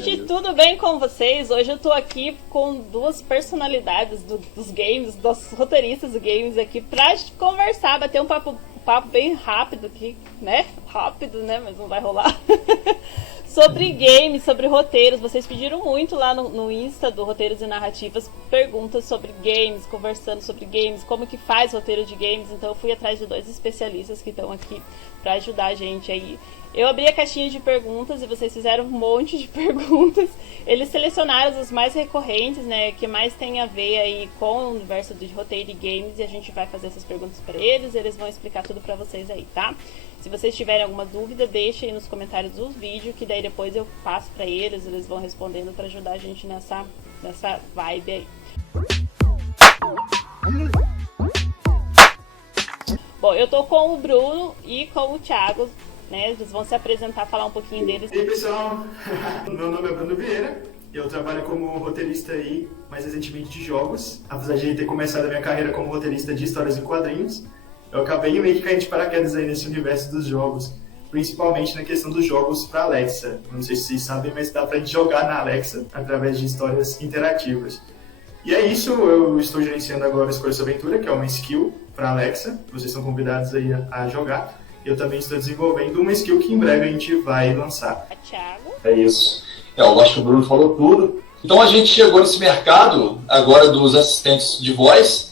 gente, tudo bem com vocês? Hoje eu tô aqui com duas personalidades dos games, dos roteiristas dos games aqui, pra conversar, bater um papo bem rápido aqui, né? Rápido, né? Mas não vai rolar. Sobre games, sobre roteiros. Vocês pediram muito lá no Insta do Roteiros e Narrativas perguntas sobre games, conversando sobre games, como que faz roteiro de games. Então eu fui atrás de dois especialistas que estão aqui pra ajudar a gente aí. Eu abri a caixinha de perguntas e vocês fizeram um monte de perguntas. Eles selecionaram as mais recorrentes, né, que mais tem a ver aí com o universo de roteiro e games, e a gente vai fazer essas perguntas para eles, e eles vão explicar tudo para vocês aí, tá? Se vocês tiverem alguma dúvida, deixa aí nos comentários do vídeo, que daí depois eu passo para eles, eles vão respondendo para ajudar a gente nessa vibe aí. Bom, eu tô com o Bruno e com o Thiago, né? Eles vão se apresentar, falar um pouquinho deles. E aí, pessoal, meu nome é Bruno Vieira, eu trabalho como roteirista aí, mais recentemente de jogos. Apesar de ter começado a minha carreira como roteirista de histórias em quadrinhos, eu acabei meio que caindo de paraquedas aí nesse universo dos jogos, principalmente na questão dos jogos para Alexa. Não sei se vocês sabem, mas dá pra gente jogar na Alexa através de histórias interativas. E é isso, eu estou gerenciando agora a Escolha Sua Aventura, que é uma skill para Alexa, vocês são convidados aí a jogar. Eu também estou desenvolvendo uma skill que em breve a gente vai lançar. Thiago? É isso. Eu acho que o Bruno falou tudo. Então a gente chegou nesse mercado agora dos assistentes de voz,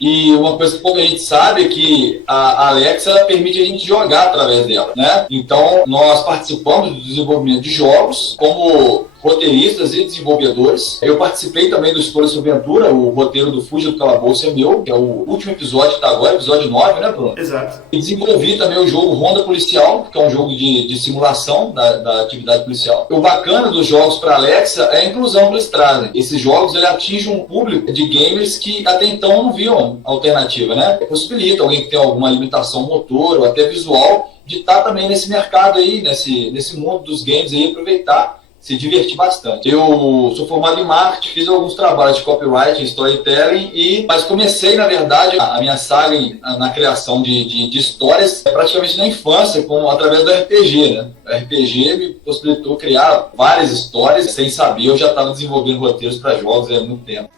e uma coisa que pouca gente sabe é que a Alexa permite a gente jogar através dela, né? Então nós participamos do desenvolvimento de jogos como roteiristas e desenvolvedores. Eu participei também do Escolha Sua Aventura, o roteiro do Fuja do Calabouço é meu, que é o último episódio que tá agora, episódio 9, né, Bruno? Exato. E desenvolvi também o jogo Ronda Policial, que é um jogo de simulação da atividade policial. O bacana dos jogos para Alexa é a inclusão que eles trazem. Esses jogos ele atingem um público de gamers que até então não viam alternativa, né? Possibilita alguém que tem alguma limitação motor ou até visual de estar também nesse mercado aí, nesse mundo dos games aí, aproveitar, se divertir bastante. Eu sou formado em marketing, fiz alguns trabalhos de copyright, storytelling, mas comecei, na verdade, a minha saga na criação de histórias praticamente na infância, através do RPG, né? O RPG me possibilitou criar várias histórias, sem saber, eu já estava desenvolvendo roteiros para jogos há muito tempo.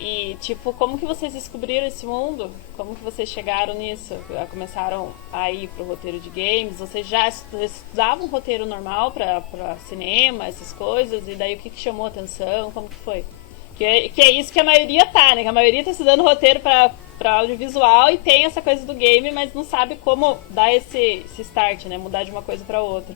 E tipo, como que vocês descobriram esse mundo? Como que vocês chegaram nisso? Começaram a ir pro roteiro de games? Vocês já estudavam roteiro normal pra cinema, essas coisas? E daí o que chamou a atenção? Como que foi? Que é isso que a maioria tá, né? Que a maioria tá estudando roteiro pra audiovisual e tem essa coisa do game, mas não sabe como dar esse start, né? Mudar de uma coisa pra outra.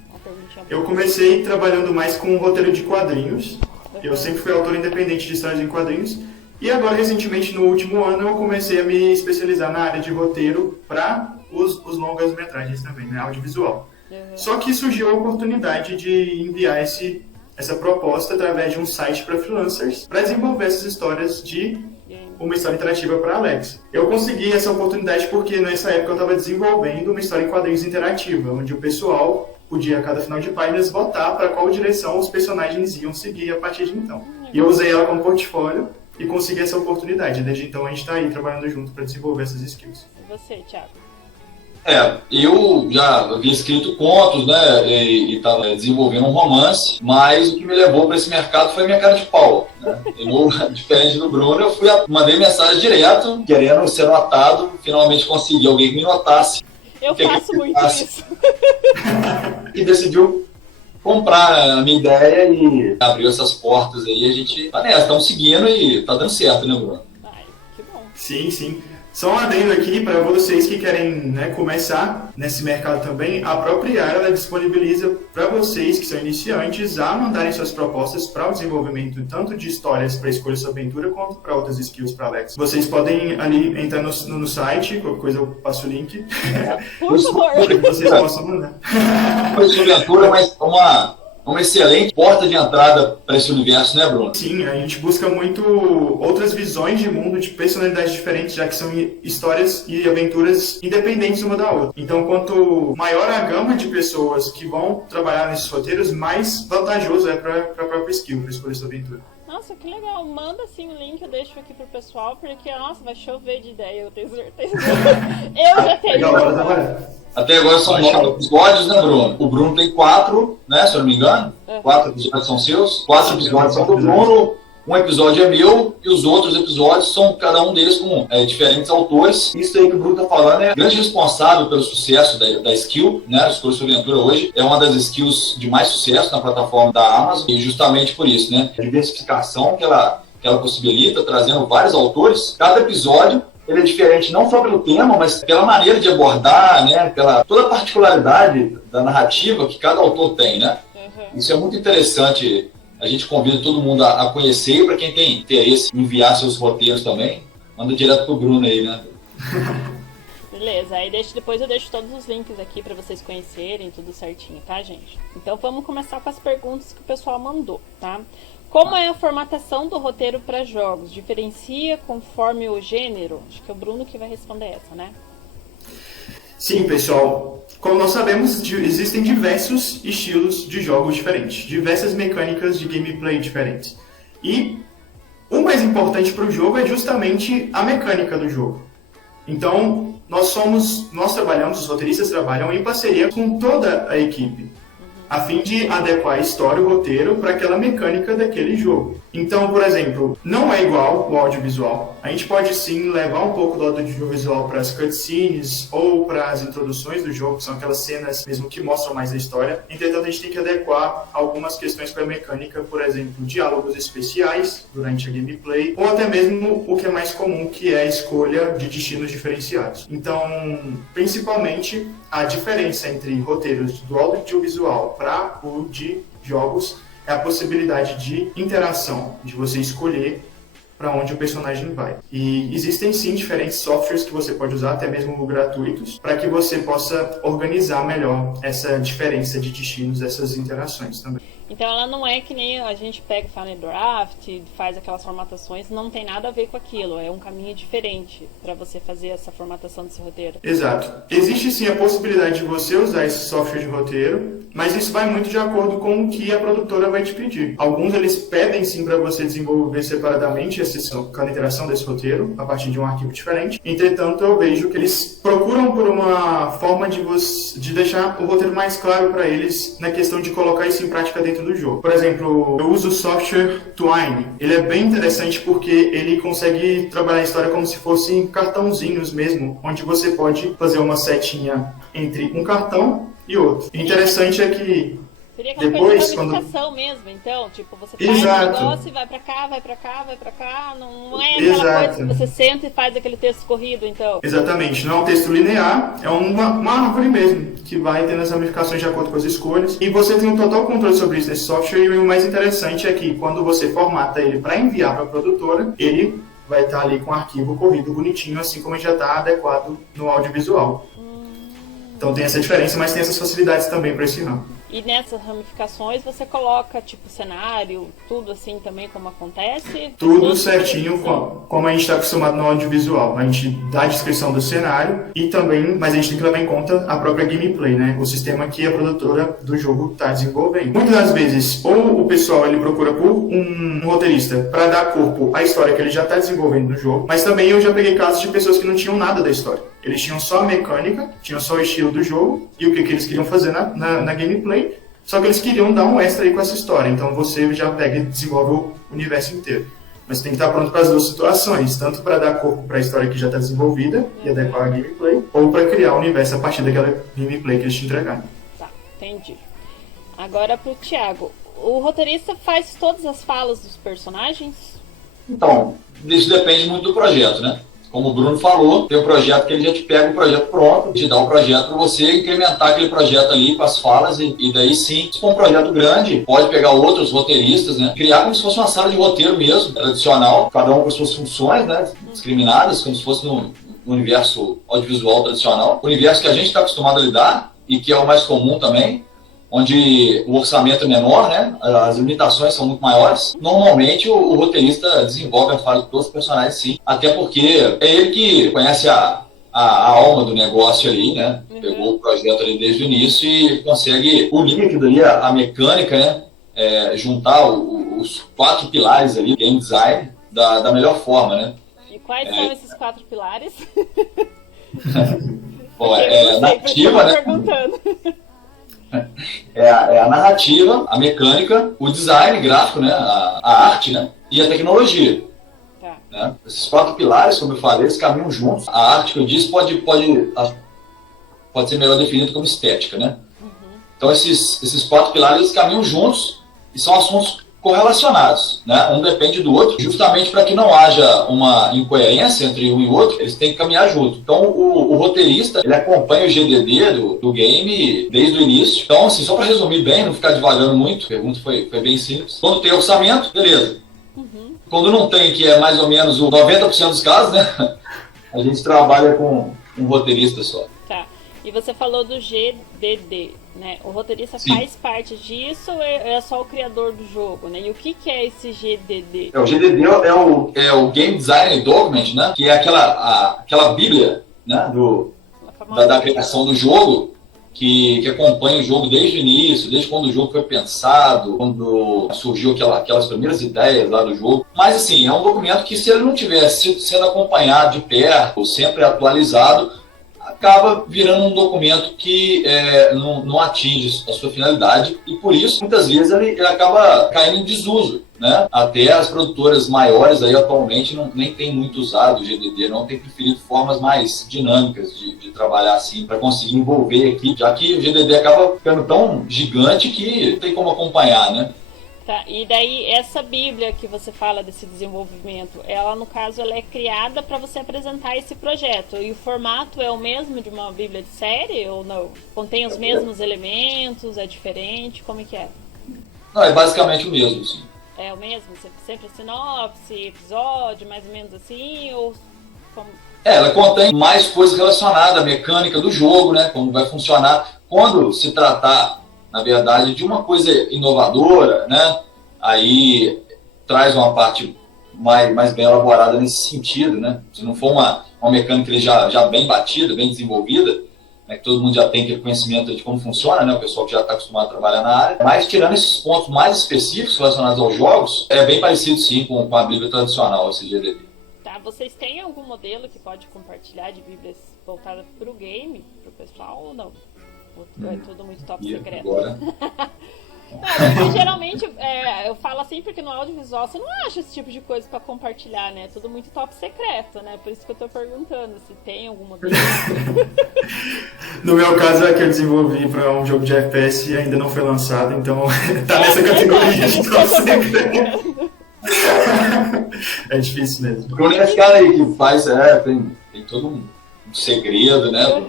Eu comecei trabalhando mais com roteiro de quadrinhos. Eu sempre fui autor independente de histórias em quadrinhos. E agora, recentemente, no último ano, eu comecei a me especializar na área de roteiro para os longas-metragens também, né? Audiovisual. Uhum. Só que surgiu a oportunidade de enviar essa proposta através de um site para freelancers para desenvolver essas histórias de uma história interativa para Alexa. Eu consegui essa oportunidade porque nessa época eu estava desenvolvendo uma história em quadrinhos interativa, onde o pessoal podia, a cada final de páginas, votar para qual direção os personagens iam seguir a partir de então. E eu usei ela como portfólio e consegui essa oportunidade. Desde então a gente está aí trabalhando junto para desenvolver essas skills. E você, Thiago? Eu já havia escrito contos, né, e estava desenvolvendo um romance, mas o que me levou para esse mercado foi a minha cara de pau, né? Eu, diferente do Bruno, mandei mensagem direto, querendo ser notado, finalmente consegui alguém que me notasse. Eu faço muito isso. E decidiu comprar a minha ideia e abriu essas portas aí, a gente tá nessa, estamos seguindo e tá dando certo, né, Bruno? Ai, que bom. Sim, sim. Só um adendo aqui para vocês que querem, né, começar nesse mercado também, a própria IAR ela disponibiliza para vocês que são iniciantes a mandarem suas propostas para o desenvolvimento tanto de histórias para Escolha Sua Aventura quanto para outras skills para Alexa. Vocês podem ali entrar no site, qualquer coisa eu passo o link. Por favor. Vocês possam mandar. Escolha Sua Aventura, mas uma excelente porta de entrada para esse universo, né, Bruno? Sim, a gente busca muito outras visões de mundo, de personalidades diferentes, já que são histórias e aventuras independentes uma da outra. Então, quanto maior a gama de pessoas que vão trabalhar nesses roteiros, mais vantajoso é para a própria skill, para escolher sua aventura. Nossa, Nossa, que legal. Manda assim o link, eu deixo aqui pro pessoal, porque, nossa, vai chover de ideia, eu tenho certeza. Eu já tenho. Até agora são 9 episódios, né, Bruno? O Bruno tem 4, né, se eu não me engano. 4 episódios são seus, 4 episódios são do Bruno. Um episódio é meu e os outros episódios são cada um deles com diferentes autores. Isso aí que o Bruno tá falando é grande responsável pelo sucesso da skill, né? A Escolha Sua Aventura hoje é uma das skills de mais sucesso na plataforma da Amazon e justamente por isso, né? A diversificação que ela possibilita, trazendo vários autores. Cada episódio ele é diferente não só pelo tema, mas pela maneira de abordar, né? Pela toda a particularidade da narrativa que cada autor tem, né? Isso é muito interessante. A gente convida todo mundo a conhecer, e para quem tem interesse em enviar seus roteiros também, manda direto pro Bruno aí, né? Beleza, aí depois eu deixo todos os links aqui para vocês conhecerem tudo certinho, tá, gente? Então vamos começar com as perguntas que o pessoal mandou, tá? Como é a formatação do roteiro para jogos? Diferencia conforme o gênero? Acho que é o Bruno que vai responder essa, né? Sim, pessoal. Como nós sabemos, existem diversos estilos de jogos diferentes, diversas mecânicas de gameplay diferentes. E o mais importante para o jogo é justamente a mecânica do jogo. Então, nós trabalhamos, os roteiristas trabalham em parceria com toda a equipe, a fim de adequar a história, o roteiro, para aquela mecânica daquele jogo. Então, por exemplo, não é igual o audiovisual. A gente pode sim levar um pouco do audiovisual para as cutscenes ou para as introduções do jogo, que são aquelas cenas mesmo que mostram mais a história. Entretanto, a gente tem que adequar algumas questões para a mecânica, por exemplo, diálogos especiais durante a gameplay, ou até mesmo o que é mais comum, que é a escolha de destinos diferenciados. Então, principalmente, a diferença entre roteiros do audiovisual para o de jogos é a possibilidade de interação, de você escolher para onde o personagem vai. E existem sim diferentes softwares que você pode usar, até mesmo gratuitos, para que você possa organizar melhor essa diferença de destinos, essas interações também. Então ela não é que nem a gente pega o Final Draft, faz aquelas formatações, não tem nada a ver com aquilo, é um caminho diferente para você fazer essa formatação desse roteiro. Exato. Existe sim a possibilidade de você usar esse software de roteiro, mas isso vai muito de acordo com o que a produtora vai te pedir. Alguns eles pedem sim para você desenvolver separadamente a interação desse roteiro, a partir de um arquivo diferente. Entretanto, eu vejo que eles procuram por uma forma de deixar o roteiro mais claro para eles na questão de colocar isso em prática dentro do jogo. Por exemplo, eu uso o software Twine. Ele é bem interessante porque ele consegue trabalhar a história como se fossem cartãozinhos mesmo, onde você pode fazer uma setinha entre um cartão e outro. O interessante é que seria aquela depois, coisa de ramificação mesmo, então, tipo, você faz Exato. um negócio e vai pra cá, vai pra cá, vai pra cá, não é aquela coisa que você senta e faz aquele texto corrido, então. Exatamente, não é um texto linear, é uma árvore mesmo, que vai tendo as ramificações de acordo com as escolhas, e você tem um total controle sobre isso nesse software, e o mais interessante é que quando você formata ele para enviar para a produtora, ele vai estar ali com o arquivo corrido bonitinho, assim como já está adequado no audiovisual. Então tem essa diferença, mas tem essas facilidades também para esse ramo. E nessas ramificações você coloca, tipo, cenário, tudo assim também como acontece? Tudo certinho, como a gente está acostumado no audiovisual. A gente dá a descrição do cenário e também, mas a gente tem que levar em conta a própria gameplay, né? O sistema que a produtora do jogo está desenvolvendo. Muitas das vezes, ou o pessoal ele procura por um roteirista para dar corpo à história que ele já está desenvolvendo no jogo, mas também eu já peguei casos de pessoas que não tinham nada da história. Eles tinham só a mecânica, tinham só o estilo do jogo e o que eles queriam fazer na gameplay, só que eles queriam dar um extra aí com essa história. Então você já pega e desenvolve o universo inteiro. Mas tem que estar pronto para as duas situações, tanto para dar corpo para a história que já está desenvolvida e adequar a gameplay, ou para criar o universo a partir daquela gameplay que eles te entregaram. Tá, entendi. Agora pro Thiago. O roteirista faz todas as falas dos personagens? Então, isso depende muito do projeto, né? Como o Bruno falou, tem um projeto que ele já te pega o projeto pronto, te dá um projeto para você incrementar aquele projeto ali com as falas e daí sim, se for um projeto grande, pode pegar outros roteiristas, né? Criar como se fosse uma sala de roteiro mesmo, tradicional, cada um com as suas funções, né? Discriminadas, como se fosse no universo audiovisual tradicional. O universo que a gente está acostumado a lidar e que é o mais comum também, onde o orçamento é menor, né? As limitações são muito maiores. Normalmente o roteirista desenvolve a fala de todos os personagens, sim. Até porque é ele que conhece a alma do negócio ali, né? Pegou o projeto ali desde o início e consegue unir aquilo ali, a mecânica, né? Juntar o os 4 pilares ali, game design, da melhor forma, né? E quais são esses 4 pilares? Bom, narrativa, né? A narrativa, a mecânica, o design gráfico, né? A arte, né? E a tecnologia. Tá. Né? Esses 4 pilares, como eu falei, eles caminham juntos. A arte que eu disse pode ser melhor definida como estética, né? Então esses 4 pilares eles caminham juntos e são assuntos correlacionados, né? Um depende do outro, justamente para que não haja uma incoerência entre um e outro, eles têm que caminhar junto. Então o roteirista, ele acompanha o GDD do game desde o início. Então, assim, só para resumir bem, não ficar divagando muito, a pergunta foi bem simples. Quando tem orçamento, beleza. Quando não tem, que é mais ou menos o 90% dos casos, né? A gente trabalha com um roteirista só. Tá. E você falou do GDD, né? O roteirista Sim. faz parte disso ou é só o criador do jogo, né? E o que é esse GDD? O GDD é o Game Design Document, né? Que é aquela bíblia, né? Da criação do jogo, que acompanha o jogo desde o início, desde quando o jogo foi pensado, quando surgiu aquelas primeiras ideias lá do jogo. Mas, assim, é um documento que, se ele não tivesse sendo acompanhado de perto, sempre atualizado, acaba virando um documento que não atinge a sua finalidade e, por isso, muitas vezes ele acaba caindo em desuso, né? Até as produtoras maiores aí atualmente nem têm muito usado o GDD, não têm preferido formas mais dinâmicas de trabalhar assim, para conseguir envolver a equipe, já que o GDD acaba ficando tão gigante que não tem como acompanhar, né? Tá, e daí essa bíblia que você fala desse desenvolvimento, ela no caso ela é criada para você apresentar esse projeto, e o formato é o mesmo de uma bíblia de série ou não? Contém os mesmos elementos, é diferente, como é que é? Não, é basicamente o mesmo, sim. É o mesmo? Sempre sinopse, episódio, mais ou menos assim, ou como? Ela contém mais coisas relacionadas à mecânica do jogo, né? Como vai funcionar quando se tratar, na verdade, de uma coisa inovadora, né? Aí traz uma parte mais bem elaborada nesse sentido, né? Se não for uma mecânica já bem batida, bem desenvolvida, né? Que todo mundo já tem aquele conhecimento de como funciona, né? O pessoal que já está acostumado a trabalhar na área. Mas tirando esses pontos mais específicos relacionados aos jogos, é bem parecido, sim, com a Bíblia tradicional, esse GDD. Tá, vocês têm algum modelo que pode compartilhar de bíblias voltadas para o game, para o pessoal, ou não? É tudo muito top secreto. Agora... Porque geralmente eu falo assim porque no audiovisual você não acha esse tipo de coisa pra compartilhar, né? É tudo muito top secreto, né? Por isso que eu tô perguntando se tem algum modelo. No meu caso é que eu desenvolvi para um jogo de FPS e ainda não foi lançado, então tá nessa categoria de top secreto. É difícil mesmo. Porque esse cara aí que faz, tem todo um segredo, né? Uhum.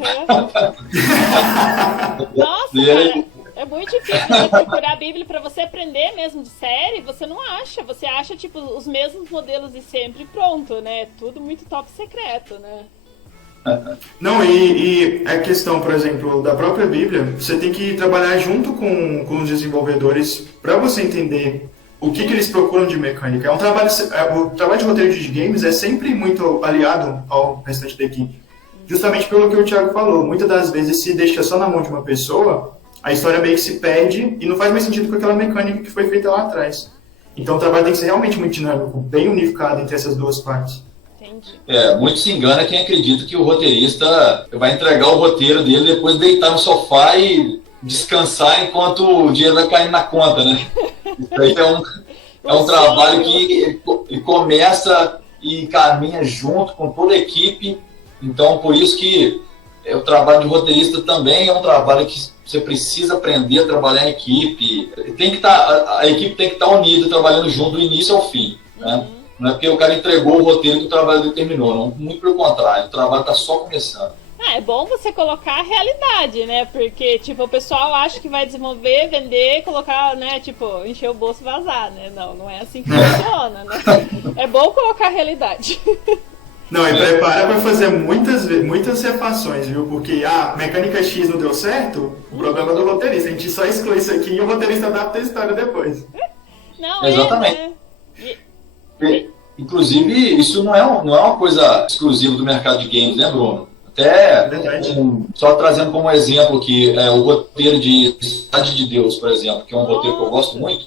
Nossa, cara, é muito difícil, né? Procurar a Bíblia pra você aprender mesmo de série, você não acha. Você acha, tipo, os mesmos modelos de sempre pronto, né? Tudo muito top secreto, né? Não, e a questão, por exemplo, da própria Bíblia, você tem que trabalhar junto com os desenvolvedores para você entender o que eles procuram de mecânica. O trabalho de roteiro de games é sempre muito aliado ao restante da equipe. Justamente pelo que o Thiago falou, muitas das vezes se deixa só na mão de uma pessoa, a história meio que se perde e não faz mais sentido com aquela mecânica que foi feita lá atrás. Então o trabalho tem que ser realmente muito dinâmico, bem unificado entre essas duas partes. Entendi. Muito se engana quem acredita que o roteirista vai entregar o roteiro dele, depois deitar no sofá e descansar enquanto o dinheiro vai cair na conta, né? Isso aí é um trabalho que começa e caminha junto com toda a equipe. Então, por isso que o trabalho de roteirista também é um trabalho que você precisa aprender a trabalhar em equipe. A equipe tem que estar unida, trabalhando junto do início ao fim, né? Não é porque o cara entregou o roteiro que o trabalho dele terminou, não. Muito pelo contrário, o trabalho está só começando. É bom você colocar a realidade, né? Porque, tipo, o pessoal acha que vai desenvolver, vender, colocar, né? Tipo, encher o bolso e vazar, né? Não é assim que funciona, né? É bom colocar a realidade. Não, e prepara para fazer muitas refações, viu? Porque a mecânica X não deu certo, o problema é do roteirista. A gente só exclui isso aqui e o roteirista adapta a história depois. Não, exatamente. Né? Inclusive, isso não é uma coisa exclusiva do mercado de games, né, Bruno? Até, só trazendo como exemplo aqui, o roteiro de Cidade de Deus, por exemplo, que é um roteiro que eu gosto muito,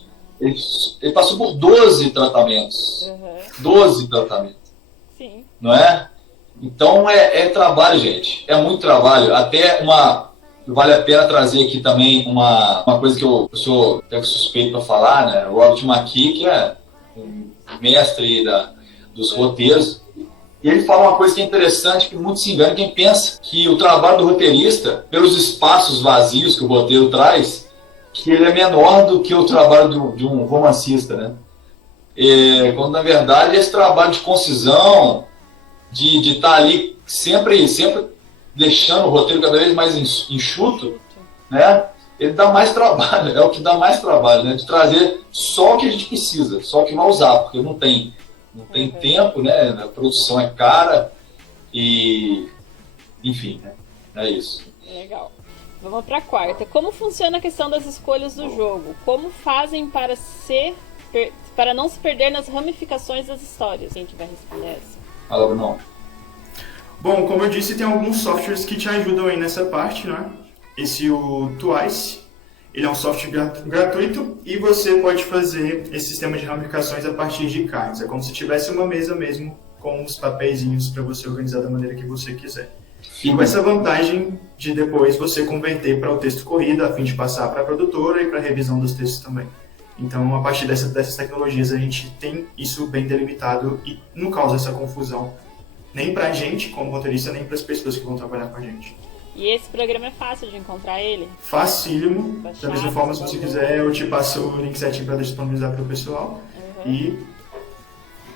ele passou por 12 tratamentos. Uhum. 12 tratamentos. Sim. Não é? Então é trabalho, gente. É muito trabalho. Vale a pena trazer aqui também uma coisa que eu sou até suspeito para falar, né? O Robert McKee, que é um mestre aí dos roteiros, e ele fala uma coisa que é interessante, que muito se engana quem pensa que o trabalho do roteirista, pelos espaços vazios que o roteiro traz, que ele é menor do que o trabalho de um romancista, né? Quando na verdade esse trabalho de concisão, de estar ali sempre deixando o roteiro cada vez mais enxuto, né? Ele dá mais trabalho, é o que dá mais trabalho, né? De trazer só o que a gente precisa, só o que vai usar, porque não tem tempo, né? A produção é cara e enfim, né? É isso. Legal. Vamos para a quarta. Como funciona a questão das escolhas do jogo? Como fazem para não se perder nas ramificações das histórias? Quem que vai responder essa? Fala, Bruno. Bom, como eu disse, tem alguns softwares que te ajudam aí nessa parte, né? O Twice, ele é um software gratuito e você pode fazer esse sistema de ramificações a partir de cards. É como se tivesse uma mesa mesmo com os papeizinhos para você organizar da maneira que você quiser. E com essa vantagem de depois você converter para o texto corrido, a fim de passar para a produtora e para a revisão dos textos também. Então, a partir dessas tecnologias, a gente tem isso bem delimitado e não causa essa confusão, nem para a gente, como roteirista, nem para as pessoas que vão trabalhar com a gente. E esse programa é fácil de encontrar ele? Facílimo. Da mesma forma, se você quiser, eu te passo o link certinho para disponibilizar para o pessoal. E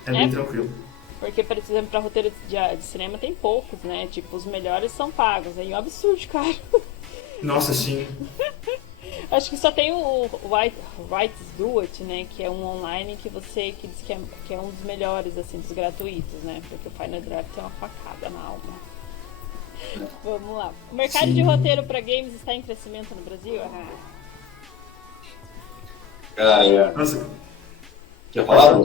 é bem tranquilo. Porque, por exemplo, para roteiro de cinema tem poucos, né? Tipo, os melhores são pagos. Aí é um absurdo, cara. Nossa, sim. Acho que só tem o Writers Do It, né? Que é um online que diz que é um dos melhores, assim, dos gratuitos, né? Porque o Final Draft é uma facada na alma. Vamos lá. O mercado de roteiro para games está em crescimento no Brasil? Nossa. Quer falar?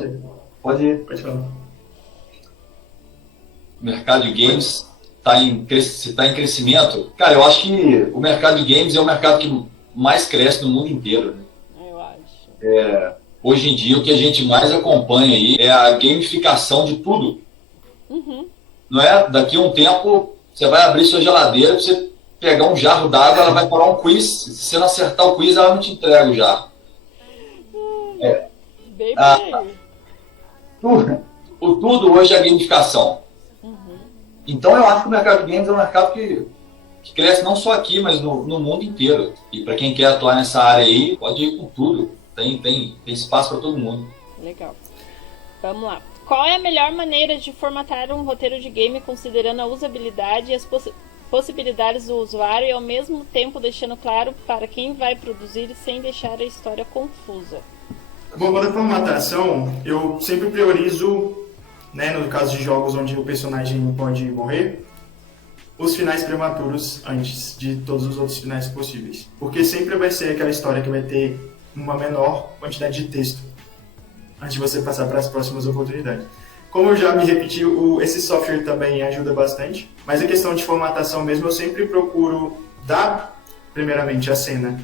Pode ir. Pode falar. O mercado de games está em crescimento. Cara, eu acho que o mercado de games é o mercado que mais cresce no mundo inteiro, né? Eu acho. Hoje em dia, o que a gente mais acompanha aí é a gamificação de tudo. Uhum. Não é? Daqui a um tempo, você vai abrir sua geladeira, você pegar um jarro d'água, ela vai falar um quiz. Se você não acertar o quiz, ela não te entrega o jarro. Bem bem. Tudo hoje é gamificação. Então eu acho que o mercado de games é um mercado que cresce não só aqui, mas no mundo inteiro. E para quem quer atuar nessa área aí, pode ir com tudo. Tem espaço para todo mundo. Legal. Vamos lá. Qual é a melhor maneira de formatar um roteiro de game considerando a usabilidade e as possibilidades do usuário e ao mesmo tempo deixando claro para quem vai produzir sem deixar a história confusa? Bom, quando a formatação, eu sempre priorizo, né, no caso de jogos onde o personagem pode morrer, os finais prematuros antes de todos os outros finais possíveis. Porque sempre vai ser aquela história que vai ter uma menor quantidade de texto antes de você passar para as próximas oportunidades. Como eu já me repeti, esse software também ajuda bastante, mas a questão de formatação mesmo, eu sempre procuro dar, primeiramente, a cena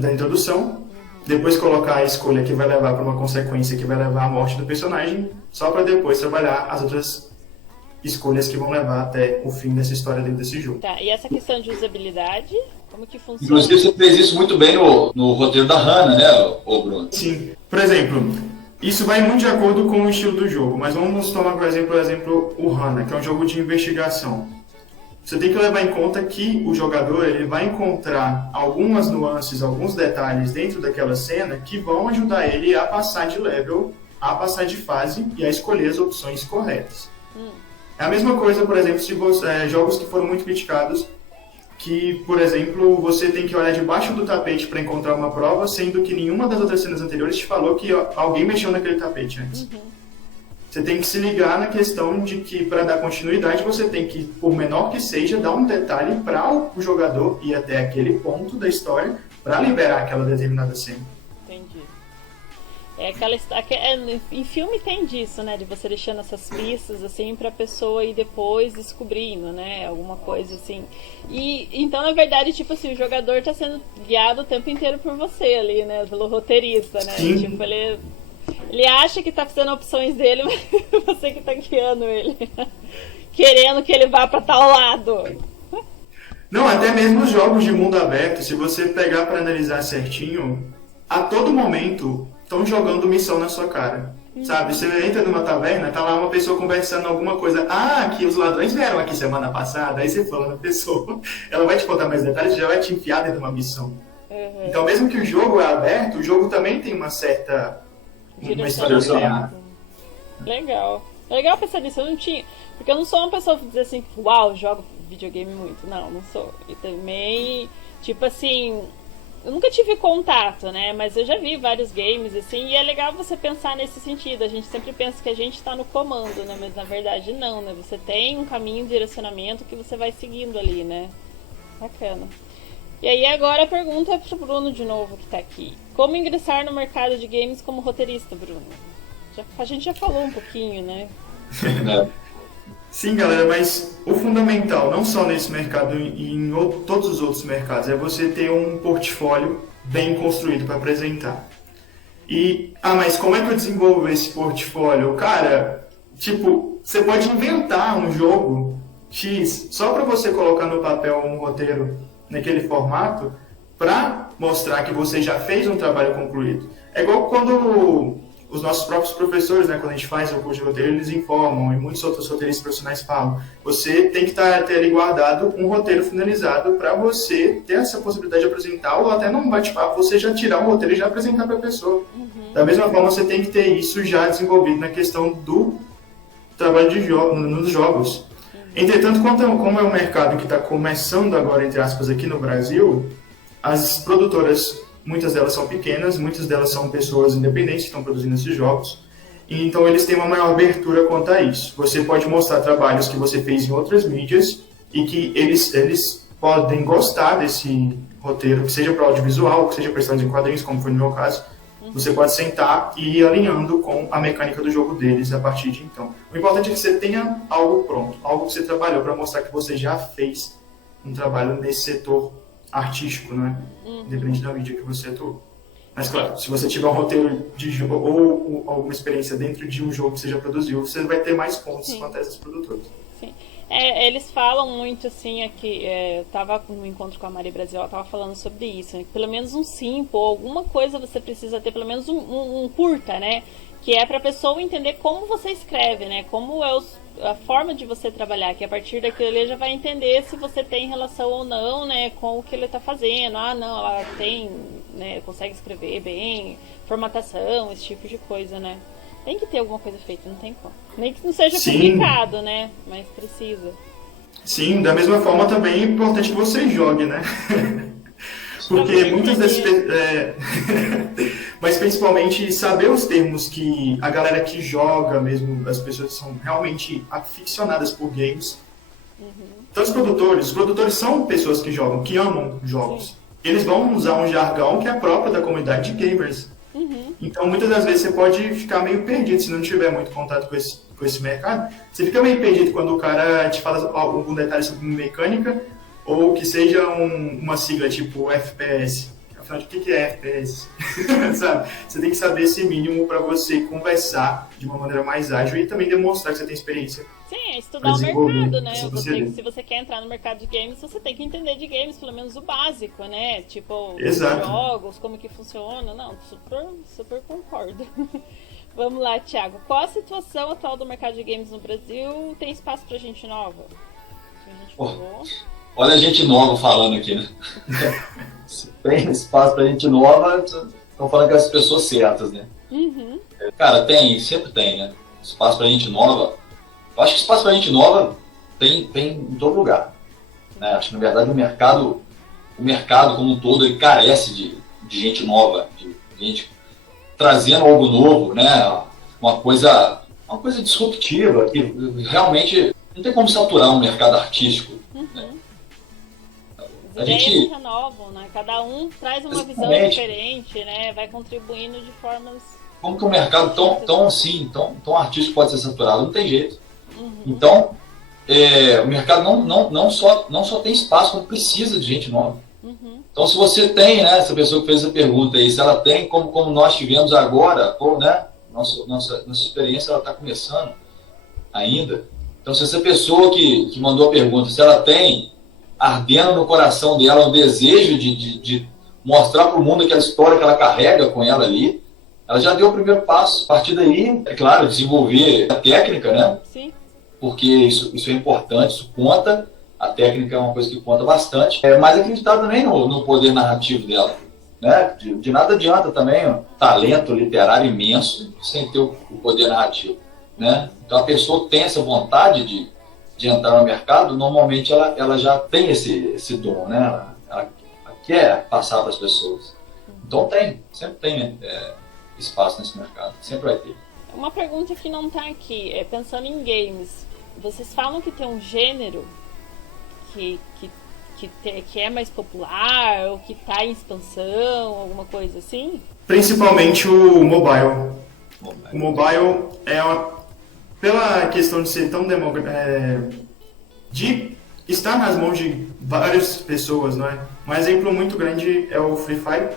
da introdução, depois colocar a escolha que vai levar para uma consequência que vai levar à morte do personagem, só para depois trabalhar as outras escolhas que vão levar até o fim dessa história dentro desse jogo. Tá, e essa questão de usabilidade, como que funciona? Inclusive você fez isso muito bem no roteiro da Hannah, né, Bruno? Sim. Por exemplo, isso vai muito de acordo com o estilo do jogo, mas vamos tomar por exemplo o Hannah, que é um jogo de investigação. Você tem que levar em conta que o jogador ele vai encontrar algumas nuances, alguns detalhes dentro daquela cena que vão ajudar ele a passar de level, a passar de fase e a escolher as opções corretas. É a mesma coisa, por exemplo, se jogos que foram muito criticados, que, por exemplo, você tem que olhar debaixo do tapete para encontrar uma prova, sendo que nenhuma das outras cenas anteriores te falou que alguém mexeu naquele tapete antes. Você tem que se ligar na questão de que, para dar continuidade, você tem que, por menor que seja, dar um detalhe para o jogador ir até aquele ponto da história para liberar aquela determinada cena. Entendi. É aquela em filme tem disso, né? De você deixando essas pistas assim pra pessoa ir depois descobrindo, né? Alguma coisa assim. E então, na verdade, tipo assim, o jogador tá sendo guiado o tempo inteiro por você ali, né? Pelo roteirista, né? Sim. Tipo, ele acha que tá fazendo opções dele, mas você que tá guiando ele. Querendo que ele vá pra tal lado. Não, até mesmo os jogos de mundo aberto, se você pegar para analisar certinho, a todo momento estão jogando missão na sua cara. Sabe, você entra numa taverna, tá lá uma pessoa conversando alguma coisa. Ah, que os ladrões vieram aqui semana passada. Aí você fala na pessoa, ela vai te contar mais detalhes, já vai te enfiar dentro de uma missão. Então, mesmo que o jogo é aberto, o jogo também tem uma certa... uma história linear. Legal. Legal pensar nisso, eu não tinha... Porque eu não sou uma pessoa que diz assim, uau, jogo videogame muito. Não sou. E também, tipo assim... Eu nunca tive contato, né? Mas eu já vi vários games, assim, e é legal você pensar nesse sentido. A gente sempre pensa que a gente está no comando, né? Mas na verdade não, né? Você tem um caminho de direcionamento que você vai seguindo ali, né? Bacana. E aí agora a pergunta é pro Bruno de novo, que tá aqui. Como ingressar no mercado de games como roteirista, Bruno? A gente já falou um pouquinho, né? Sim, galera, mas o fundamental, não só nesse mercado e em todos os outros mercados, é você ter um portfólio bem construído para apresentar. Mas como é que eu desenvolvo esse portfólio? Cara, tipo, você pode inventar um jogo X só para você colocar no papel um roteiro naquele formato para mostrar que você já fez um trabalho concluído. É igual quando os nossos próprios professores, né, quando a gente faz o curso de roteiro, eles informam, e muitos outros roteiristas profissionais falam, você tem que ter ali guardado um roteiro finalizado para você ter essa possibilidade de apresentar, ou até num bate-papo, você já tirar o roteiro e já apresentar para a pessoa. Da mesma forma, você tem que ter isso já desenvolvido na questão do trabalho de nos jogos. Entretanto, como é um mercado que está começando agora, entre aspas, aqui no Brasil, as produtoras, muitas delas são pequenas, muitas delas são pessoas independentes que estão produzindo esses jogos, e então eles têm uma maior abertura quanto a isso. Você pode mostrar trabalhos que você fez em outras mídias e que eles podem gostar desse roteiro, que seja para audiovisual, que seja para histórias em quadrinhos, como foi no meu caso. Você pode sentar e ir alinhando com a mecânica do jogo deles a partir de então. O importante é que você tenha algo pronto, algo que você trabalhou para mostrar que você já fez um trabalho nesse setor artístico, né? Independente da mídia que você atuou. Mas claro, se você tiver um roteiro de jogo ou alguma experiência dentro de um jogo que você já produziu, você vai ter mais pontos quanto a essas produtoras. Sim. Eles falam muito assim, aqui, eu tava no encontro com a Mari Brasil, ela tava falando sobre isso, né? Pelo menos um simple, alguma coisa você precisa ter, pelo menos um curta, né? Que é pra pessoa entender como você escreve, né? Como é a forma de você trabalhar, que a partir daquilo ele já vai entender se você tem relação ou não, né, com o que ele tá fazendo. Ah, não, ela tem, né, consegue escrever bem, formatação, esse tipo de coisa, né? Tem que ter alguma coisa feita, não tem como. Nem que não seja publicado, né? Mas precisa. Sim, da mesma forma também é importante que você jogue, né? Porque muitas desses... Mas principalmente saber os termos que a galera que joga mesmo, as pessoas que são realmente aficionadas por games. Então os produtores são pessoas que jogam, que amam jogos. Sim. Eles vão usar um jargão que é próprio da comunidade de gamers. Então, muitas das vezes você pode ficar meio perdido se não tiver muito contato com esse mercado. Você fica meio perdido quando o cara te fala algum detalhe sobre mecânica ou que seja uma sigla tipo FPS. Afinal, o que é FPS? Sabe? Você tem que saber esse mínimo para você conversar de uma maneira mais ágil e também demonstrar que você tem experiência. Sim, é estudar o mercado, né? Se você quer entrar no mercado de games, você tem que entender de games, pelo menos o básico, né? Tipo, os jogos, como que funciona. Não, super concordo. Vamos lá, Thiago. Qual a situação atual do mercado de games no Brasil? Tem espaço pra gente nova? Olha a gente nova falando aqui, né? Se tem espaço pra gente nova, estão falando com as pessoas certas, né? Cara, sempre tem, né? Espaço pra gente nova. Eu acho que espaço pra gente nova tem em todo lugar. Né? Acho que, na verdade, o mercado como um todo, ele carece de gente nova, de gente trazendo algo novo, né? Uma coisa disruptiva, que realmente não tem como saturar um mercado artístico. Né? As ideias se renovam, né? Cada um traz uma visão diferente, né? Vai contribuindo de formas... Como que o mercado tão artístico pode ser saturado? Não tem jeito. Então, o mercado não só tem espaço, como precisa de gente nova. Então, se você tem, né, essa pessoa que fez essa pergunta aí, se ela tem, como nós tivemos agora, né, nossa experiência ela está começando ainda. Então, se essa pessoa que mandou a pergunta, se ela tem ardendo no coração dela o desejo de mostrar para o mundo aquela história que ela carrega com ela ali, ela já deu o primeiro passo. A partir daí, é claro, desenvolver a técnica, né? Sim. Porque isso é importante, isso conta. A técnica é uma coisa que conta bastante. Mas acreditar também no poder narrativo dela. Né? De nada adianta também um talento literário imenso sem ter o poder narrativo. Né? Então a pessoa que tem essa vontade de entrar no mercado, normalmente ela já tem esse dom, né? Ela quer passar para as pessoas. Então sempre tem espaço nesse mercado, sempre vai ter. Uma pergunta que não está aqui, pensando em games, vocês falam que tem um gênero que é mais popular, ou que está em expansão, alguma coisa assim? Principalmente o mobile. O mobile pela questão de ser tão de estar nas mãos de várias pessoas, não é? Um exemplo muito grande é o Free Fire,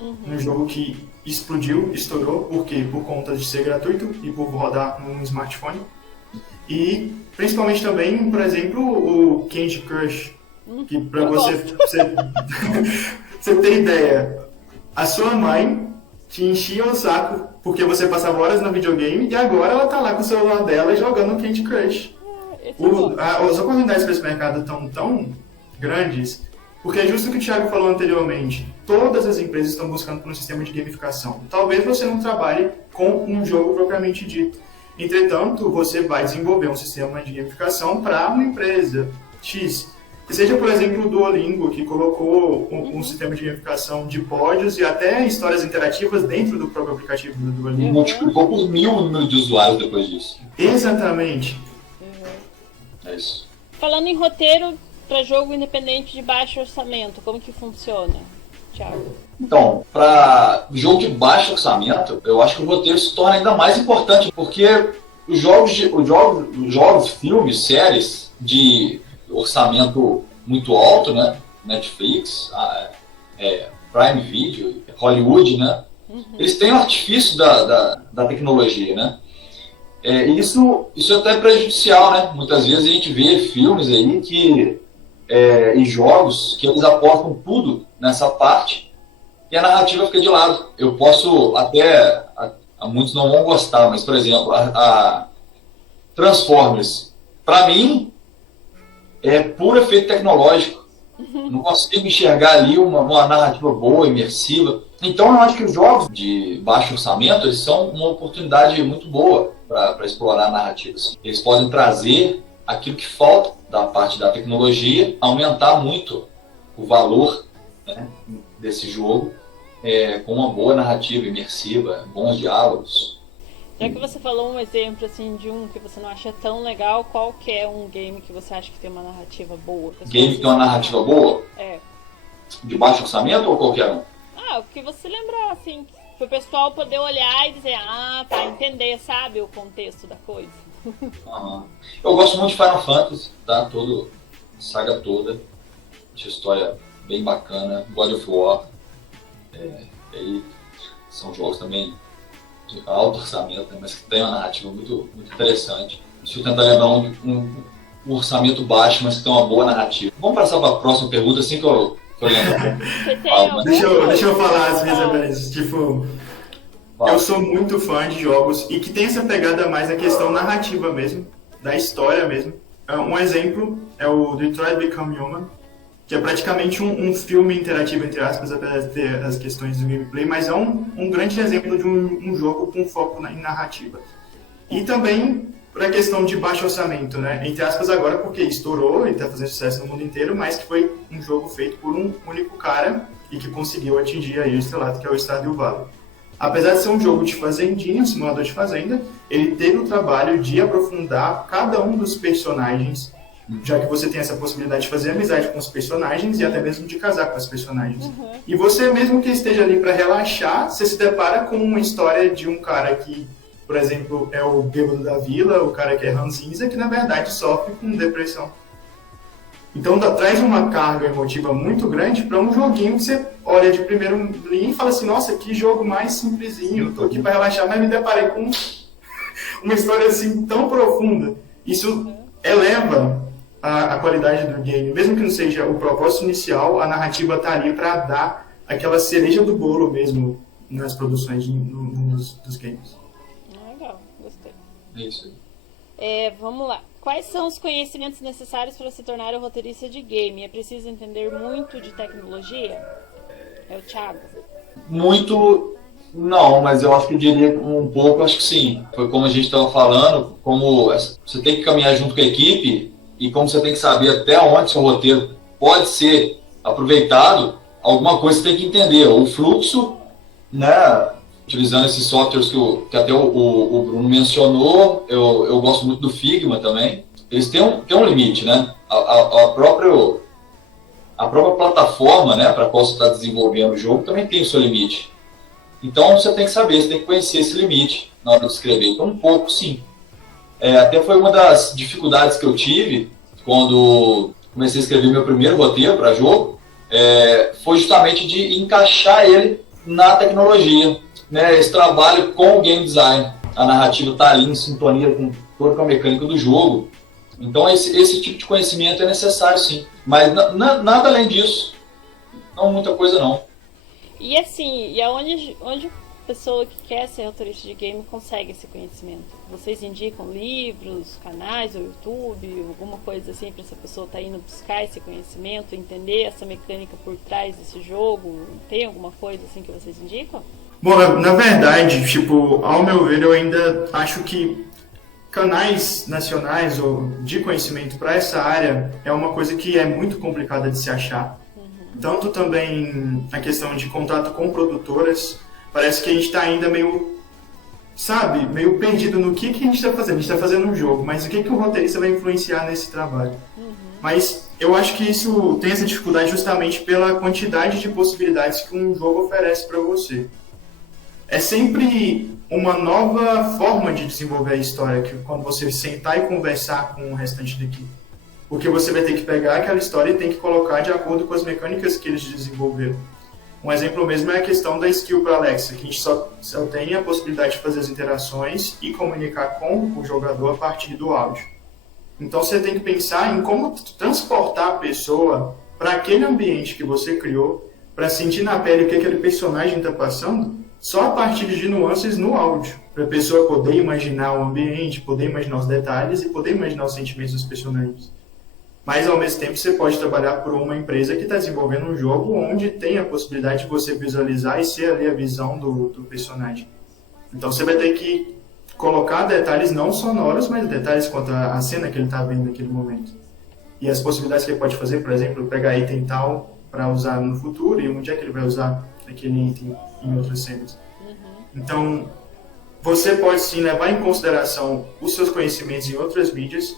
um jogo que explodiu, estourou, por quê? Por conta de ser gratuito e por rodar num smartphone. E principalmente também, por exemplo, o Candy Crush, que para você ter ideia, a sua mãe te enchia o saco porque você passava horas no videogame e agora ela tá lá com o celular dela jogando Candy Crush. As oportunidades para esse mercado estão tão grandes, porque é justo o que o Thiago falou anteriormente, todas as empresas estão buscando por um sistema de gamificação. Talvez você não trabalhe com um jogo propriamente dito, entretanto, você vai desenvolver um sistema de gamificação para uma empresa X. Que seja, por exemplo, o Duolingo, que colocou um sistema de gamificação de pódios e até histórias interativas dentro do próprio aplicativo do Duolingo. Multiplicou por 1000 o número de usuários depois disso. Exatamente. É isso. Falando em roteiro para jogo independente de baixo orçamento, como que funciona, Thiago? Então, para jogo de baixo orçamento, eu acho que o roteiro se torna ainda mais importante, porque os jogos, filmes, séries de orçamento muito alto, né? Netflix, Prime Video, Hollywood, né? Eles têm o artifício da tecnologia, né? Isso é até prejudicial, né? Muitas vezes a gente vê filmes aí e jogos que eles apostam tudo nessa parte e a narrativa fica de lado. Eu posso até, muitos não vão gostar, mas, por exemplo, a Transformers, para mim, é puro efeito tecnológico. Não consigo enxergar ali uma narrativa boa, imersiva. Então eu acho que os jogos de baixo orçamento eles são uma oportunidade muito boa para explorar narrativas. Eles podem trazer aquilo que falta da parte da tecnologia, aumentar muito o valor, né, desse jogo, com uma boa narrativa imersiva, bons diálogos. Já que você falou um exemplo assim, de um que você não acha tão legal, qual que é um game que você acha que tem uma narrativa boa? Game que tem uma narrativa boa? É. De baixo orçamento ou qualquer um? O que você lembrar, assim, para o pessoal poder olhar e dizer, entender, sabe, o contexto da coisa. Eu gosto muito de Final Fantasy, tá? A saga toda. Acho a história bem bacana. God of War. Aí são jogos também de alto orçamento, né? Mas que tem uma narrativa muito, muito interessante. Deixa eu tentar lembrar um orçamento baixo, mas que tem uma boa narrativa. Vamos passar para a próxima pergunta, assim que eu lembro. Deixa eu falar as minhas experiências. Tipo, eu sou muito fã de jogos e que tem essa pegada mais na questão narrativa mesmo, da história mesmo. Um exemplo é o Detroit Become Human, que é praticamente um filme interativo, entre aspas, apesar de ter as questões do gameplay, mas é um grande exemplo de um jogo com foco em narrativa. E também para a questão de baixo orçamento, né? Entre aspas agora, porque estourou e está fazendo sucesso no mundo inteiro, mas que foi um jogo feito por um único cara e que conseguiu atingir aí o estrelato, que é o Stardew Valley. Apesar de ser um jogo de fazendinha, um simulador de fazenda, ele teve o trabalho de aprofundar cada um dos personagens já que você tem essa possibilidade de fazer amizade com os personagens e até mesmo de casar com os personagens. E você, mesmo que esteja ali para relaxar, você se depara com uma história de um cara que, por exemplo, é o bêbado da vila, o cara que é ranzinza, que na verdade sofre com depressão. Então traz uma carga emotiva muito grande para um joguinho que você olha de primeiro linha e fala assim, nossa, que jogo mais simplesinho, tô aqui para relaxar, mas me deparei com uma história assim tão profunda. Isso eleva a qualidade do game, mesmo que não seja o propósito inicial, a narrativa está ali para dar aquela cereja do bolo mesmo nas produções dos games. Legal, gostei. É isso aí. Vamos lá. Quais são os conhecimentos necessários para se tornar um roteirista de game? É preciso entender muito de tecnologia? É o Thiago. Muito, não, mas eu acho que eu diria um pouco, acho que sim. Foi como a gente estava falando, como você tem que caminhar junto com a equipe e como você tem que saber até onde seu roteiro pode ser aproveitado, alguma coisa você tem que entender. O fluxo, né, utilizando esses softwares que até o Bruno mencionou, eu gosto muito do Figma também. Eles têm um limite, né? A própria plataforma, né, para a qual você está desenvolvendo o jogo também tem o seu limite. Então você tem que saber, você tem que conhecer esse limite na hora de escrever. Então um pouco sim. Até foi uma das dificuldades que eu tive quando comecei a escrever meu primeiro roteiro para jogo, foi justamente de encaixar ele na tecnologia, né? Esse trabalho com o game design. A narrativa está ali em sintonia com toda a mecânica do jogo. Então esse tipo de conhecimento é necessário sim, mas nada além disso, não muita coisa não. E assim, e aonde a pessoa que quer ser roteirista de game consegue esse conhecimento? Vocês indicam livros, canais, ou YouTube, alguma coisa assim para essa pessoa estar indo buscar esse conhecimento, entender essa mecânica por trás desse jogo? Tem alguma coisa assim que vocês indicam? Bom, na verdade, tipo, ao meu ver, eu ainda acho que canais nacionais ou de conhecimento para essa área é uma coisa que é muito complicada de se achar. Tanto também a questão de contato com produtoras, parece que a gente está ainda meio perdido no que a gente está fazendo. A gente está fazendo um jogo, mas o que o roteirista vai influenciar nesse trabalho? Mas eu acho que isso tem essa dificuldade justamente pela quantidade de possibilidades que um jogo oferece para você. É sempre uma nova forma de desenvolver a história, que quando você sentar e conversar com o restante da equipe. Porque você vai ter que pegar aquela história e tem que colocar de acordo com as mecânicas que eles desenvolveram. Um exemplo mesmo é a questão da skill para Alexa, que a gente só tem a possibilidade de fazer as interações e comunicar com o jogador a partir do áudio. Então você tem que pensar em como transportar a pessoa para aquele ambiente que você criou, para sentir na pele o que aquele personagem está passando, só a partir de nuances no áudio, para a pessoa poder imaginar o ambiente, poder imaginar os detalhes e poder imaginar os sentimentos dos personagens. Mas, ao mesmo tempo, você pode trabalhar por uma empresa que está desenvolvendo um jogo onde tem a possibilidade de você visualizar e ser ali a visão do personagem. Então, você vai ter que colocar detalhes não sonoros, mas detalhes quanto à cena que ele está vendo naquele momento. E as possibilidades que ele pode fazer, por exemplo, pegar item tal para usar no futuro e onde é que ele vai usar aquele item em outras cenas. Então, você pode sim levar em consideração os seus conhecimentos em outras mídias,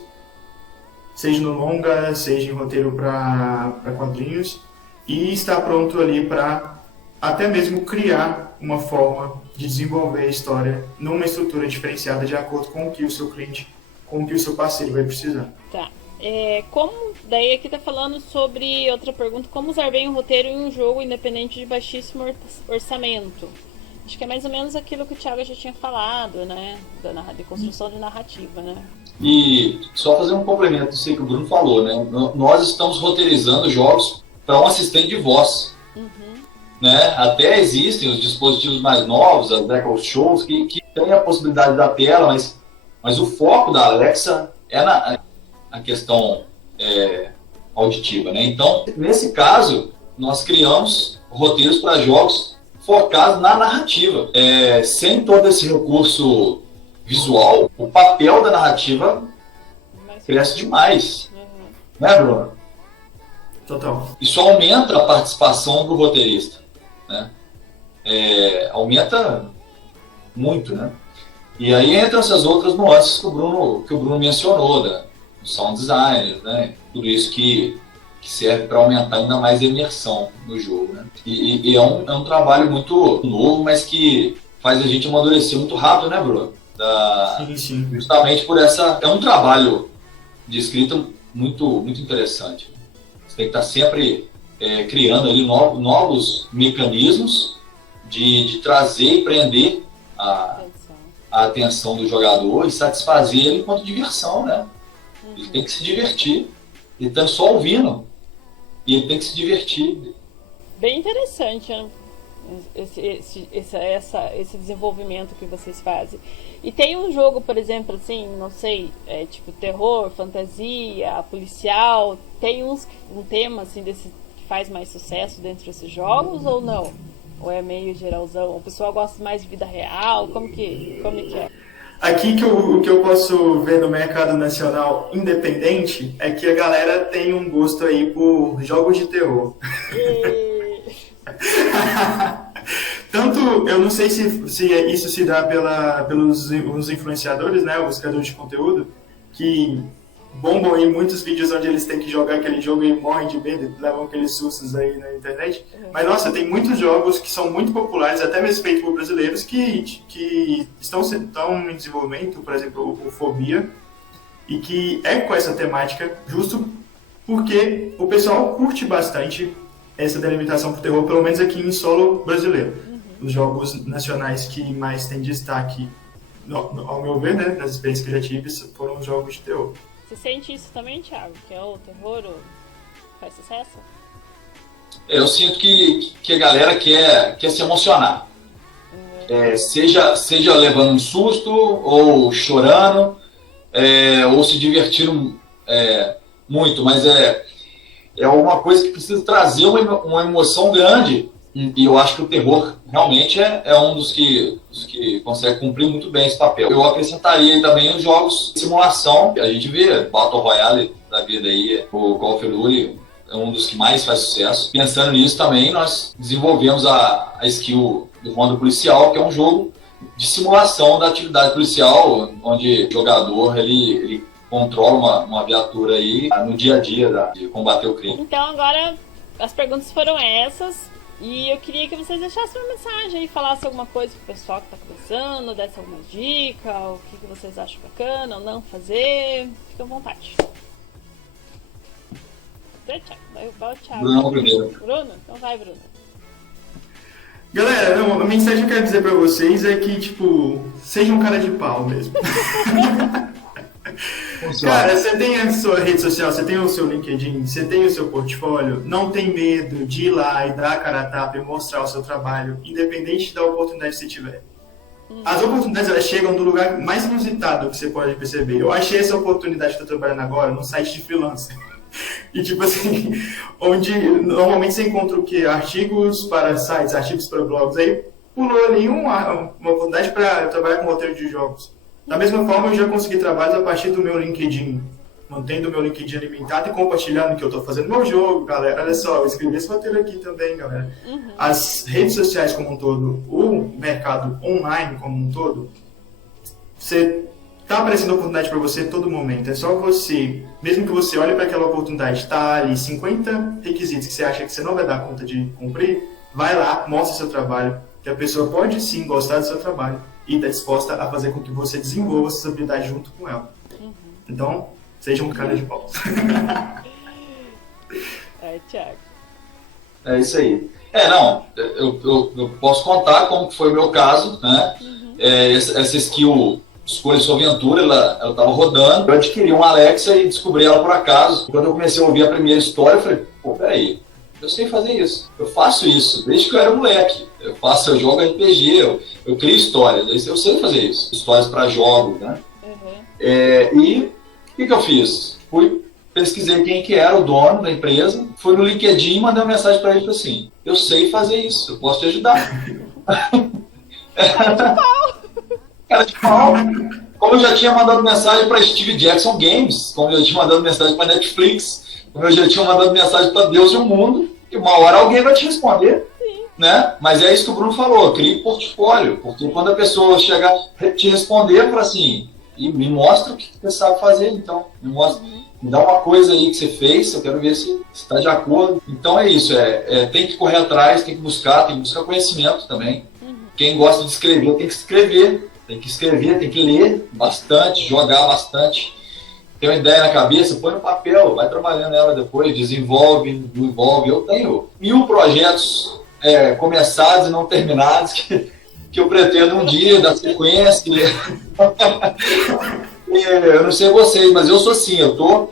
seja no longa, seja em roteiro para quadrinhos, e estar pronto ali para até mesmo criar uma forma de desenvolver a história numa estrutura diferenciada de acordo com o que o seu cliente, com o que o seu parceiro vai precisar. Tá. Daí aqui tá falando sobre outra pergunta, como usar bem um roteiro em um jogo independente de baixíssimo orçamento? Acho que é mais ou menos aquilo que o Thiago já tinha falado, né? De construção de narrativa, né? E só fazer um complemento disso que o Bruno falou, né? Nós estamos roteirizando jogos para um assistente de voz. Né? Até existem os dispositivos mais novos, as Echo Shows, que têm a possibilidade da tela, mas o foco da Alexa é na questão auditiva, né? Então, nesse caso, nós criamos roteiros para jogos focados na narrativa. Sem todo esse recurso visual, o papel da narrativa cresce demais. Né, Bruno? Total. Isso aumenta a participação do roteirista. Né? Aumenta muito, né? E aí entram essas outras nuances que o Bruno mencionou, sound design, né? Tudo isso que serve para aumentar ainda mais a imersão no jogo, né? E é um trabalho muito novo, mas que faz a gente amadurecer muito rápido, né, Bruno? Sim. Justamente por essa... É um trabalho de escrita muito, muito interessante. Você tem que estar sempre criando ali novos mecanismos de trazer e prender a atenção do jogador e satisfazer ele enquanto diversão, né? Ele tem que se divertir. Ele está só ouvindo e ele tem que se divertir. Bem interessante, né? Esse desenvolvimento que vocês fazem. E tem um jogo, por exemplo, assim, não sei, tipo terror, fantasia, policial, tem um tema assim desse que faz mais sucesso dentro desses jogos ou não? Ou é meio geralzão? O pessoal gosta mais de vida real? Como que é? Aqui o que eu posso ver no mercado nacional independente é que a galera tem um gosto aí por jogos de terror. Tanto, eu não sei se isso se dá pelos influenciadores, né, os criadores de conteúdo, que bombam em muitos vídeos onde eles têm que jogar aquele jogo e morrem de medo, levam aqueles sustos aí na internet. Mas, nossa, tem muitos jogos que são muito populares, até mesmo feitos por brasileiros, que estão em desenvolvimento, por exemplo, o Fobia, e que é com essa temática, justo porque o pessoal curte bastante essa delimitação por terror, pelo menos aqui em solo brasileiro. Os jogos nacionais que mais têm destaque, ao meu ver, né, nas experiências que eu já tive, foram os jogos de terror. Você sente isso também, Thiago? Que é o terror faz sucesso? Eu sinto que a galera quer se emocionar. Seja levando um susto, ou chorando, ou se divertindo muito, mas é uma coisa que precisa trazer uma emoção grande. E eu acho que o terror realmente é um dos que consegue cumprir muito bem esse papel. Eu acrescentaria também os jogos de simulação, que a gente vê, Battle Royale da vida aí, o Call of Duty é um dos que mais faz sucesso. Pensando nisso também, nós desenvolvemos a skill do Ronda Policial, que é um jogo de simulação da atividade policial, onde o jogador ele controla uma viatura aí no dia a dia de combater o crime. Então agora as perguntas foram essas. E eu queria que vocês deixassem uma mensagem e falassem alguma coisa pro pessoal que está começando, desse alguma dica, o que vocês acham bacana ou não fazer. Fique à vontade. Vai o Thiago. Bruno primeiro. Bruno? Então vai, Bruno. Galera, a mensagem que eu quero dizer pra vocês é que, tipo, seja um cara de pau mesmo. Cara, você tem a sua rede social, você tem o seu LinkedIn, você tem o seu portfólio, não tem medo de ir lá e dar a cara a tapa e mostrar o seu trabalho, independente da oportunidade que você tiver. As oportunidades, elas chegam do lugar mais inusitado que você pode perceber. Eu achei essa oportunidade que eu tô trabalhando agora num site de freelancer. E tipo assim, onde normalmente você encontra o quê? Artigos para sites, artigos para blogs. Aí pulou ali uma oportunidade para trabalhar com roteiro de jogos. Da mesma forma, eu já consegui trabalhos a partir do meu LinkedIn, mantendo o meu LinkedIn alimentado e compartilhando que eu estou fazendo meu jogo, galera. Olha só, eu escrevi esse roteiro aqui também, galera. As redes sociais como um todo, o mercado online como um todo, você está aparecendo oportunidade para você a todo momento. É só você, mesmo que você olhe para aquela oportunidade, está ali 50 requisitos que você acha que você não vai dar conta de cumprir, vai lá, mostra seu trabalho, que a pessoa pode sim gostar do seu trabalho e está disposta a fazer com que você desenvolva essas habilidades junto com ela. Então, seja um cara de pau. Thiago. É isso aí. Eu posso contar como foi o meu caso, né? Essa skill Escolha Sua Aventura, ela estava rodando. Eu adquiri uma Alexa e descobri ela por acaso. Quando eu comecei a ouvir a primeira história, eu falei, pô, peraí, eu sei fazer isso. Eu faço isso desde que eu era moleque. Eu jogo RPG, eu crio histórias, eu sei fazer isso. Histórias para jogos, né? E o que eu fiz? Pesquisei quem que era o dono da empresa, fui no LinkedIn e mandei uma mensagem para ele assim, eu sei fazer isso, eu posso te ajudar. Cara de pau. Como eu já tinha mandado mensagem para Steve Jackson Games, como eu já tinha mandado mensagem para Netflix, como eu já tinha mandado mensagem para Deus e o mundo, e uma hora alguém vai te responder. Né? Mas é isso que o Bruno falou, crie portfólio, porque quando a pessoa chegar te responder, fala assim, e me mostra o que você sabe fazer, então. Me mostra. Me dá uma coisa aí que você fez, eu quero ver se está de acordo. Então é isso, tem que correr atrás, tem que buscar conhecimento também. Quem gosta de escrever tem que escrever, tem que ler bastante, jogar bastante. Tem uma ideia na cabeça, põe no papel, vai trabalhando ela depois, desenvolve. Eu tenho 1000 projetos começados e não terminados que eu pretendo um dia dar sequência. Eu não sei vocês, mas eu sou assim, eu tô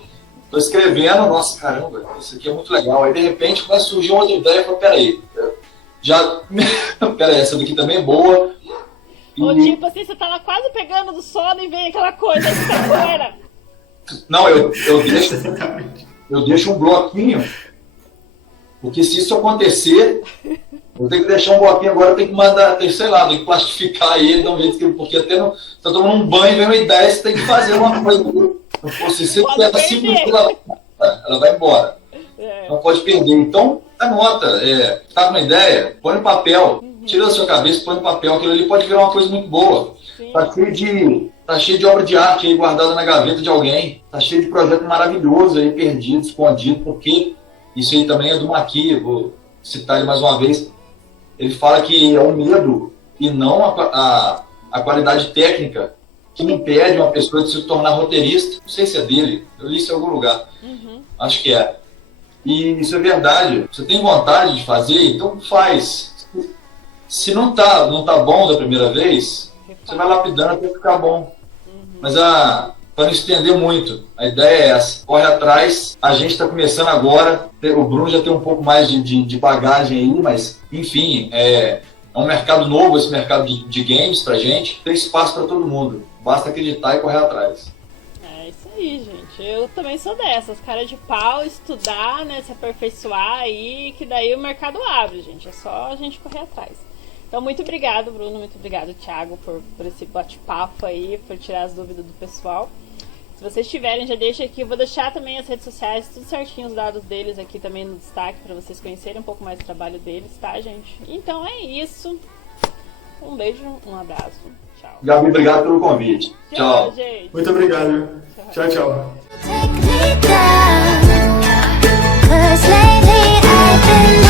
escrevendo, nossa, caramba, isso aqui é muito legal. Aí de repente começa a surgir uma outra ideia, eu falo, peraí, essa daqui também é boa. Ou tipo assim, você tá lá quase pegando do sono e vem aquela coisa que tá fora. Não, eu deixo um bloquinho, porque se isso acontecer, eu tenho que deixar um bloquinho agora, eu tenho que mandar, tenho que plastificar ele, dar um jeito que, porque até não, você tá tomando um banho, vem uma ideia, você tem que fazer uma coisa. Se você tiver 5 minutos, ela vai embora. Não pode perder. Então, anota, tá com uma ideia, põe no papel, tira da sua cabeça, põe no papel, aquilo ali pode virar uma coisa muito boa. Tá cheio de obra de arte aí guardada na gaveta de alguém, tá cheio de projeto maravilhoso aí, perdido, escondido, porque isso aí também é do Maqui, vou citar ele mais uma vez. Ele fala que é o medo e não a qualidade técnica que impede uma pessoa de se tornar roteirista. Não sei se é dele, eu li isso em algum lugar. Acho que é. E isso é verdade. Você tem vontade de fazer, então faz. Se não tá bom da primeira vez, você vai lapidando até ficar bom. Mas para não estender muito, a ideia é essa. Corre atrás, a gente está começando agora, o Bruno já tem um pouco mais de bagagem aí, mas enfim, é um mercado novo esse mercado de games pra gente, tem espaço para todo mundo, basta acreditar e correr atrás. É isso aí, gente. Eu também sou dessas, cara de pau, estudar, né, se aperfeiçoar aí, que daí o mercado abre, gente, é só a gente correr atrás. Então, muito obrigado, Bruno, muito obrigado, Thiago, por esse bate-papo aí, por tirar as dúvidas do pessoal. Se vocês tiverem, já deixa aqui, eu vou deixar também as redes sociais, tudo certinho, os dados deles aqui também no destaque, para vocês conhecerem um pouco mais do trabalho deles, tá, gente? Então é isso. Um beijo, um abraço. Tchau. Gabi, obrigado pelo convite. Tchau. Gente. Muito obrigado. Tchau, tchau. Take me down, 'cause lately I've been